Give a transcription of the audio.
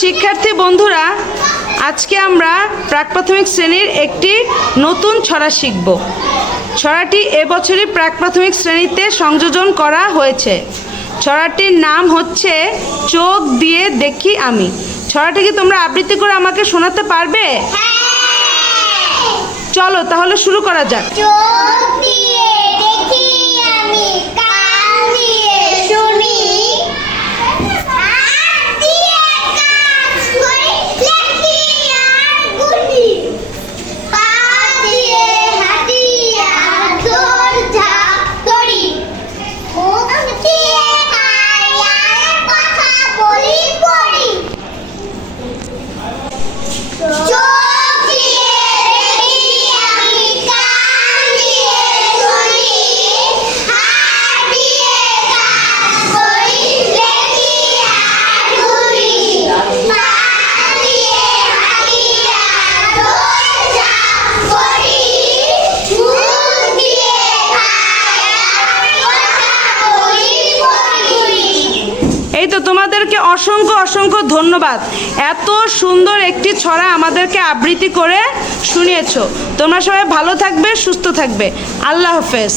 শিক্ষার্থী বন্ধুরা, আজকে আমরা প্রাক প্রাথমিক শ্রেণীর একটি নতুন ছড়া শিখব। ছড়াটি এবছরই প্রাক প্রাথমিক শ্রেণীতে সংযোজন করা হয়েছে। ছড়াটির নাম হচ্ছে চোখ দিয়ে দেখি আমি। ছড়াটি কি তোমরা আবৃত্তি করে আমাকে শোনাতে পারবে? চলো তাহলে শুরু করা যাক। চোখ দিয়ে দেখি আমি, কান দিয়ে শুনি, হাত দিয়ে কাজ করি, লেখি আর গুনি, পা দিয়ে হাঁটি আর দৌড়ঝাঁপ করি, মুখ দিয়ে খাই আর কথা বলি পড়ি। চোখ দিয়ে দেখি আমি, কান দিয়ে শুনি, হাত দিয়ে কাজ করি, লেখি আর ঘুরি, পা দিয়ে হাঁটি আর দৌড়ঝাঁপ করি, মুখ দিয়ে খাই আর কথা বলি পড়ি। এই তো তোমাদেরকে অসংখ্য অসংখ্য ধন্যবাদ। এত সুন্দর একটি ছড়া আমাদেরকে আবৃত্তি করে শুনিয়েছো। তোমরা সবাই ভালো থাকবে, সুস্থ থাকবে। আল্লাহ হাফেজ।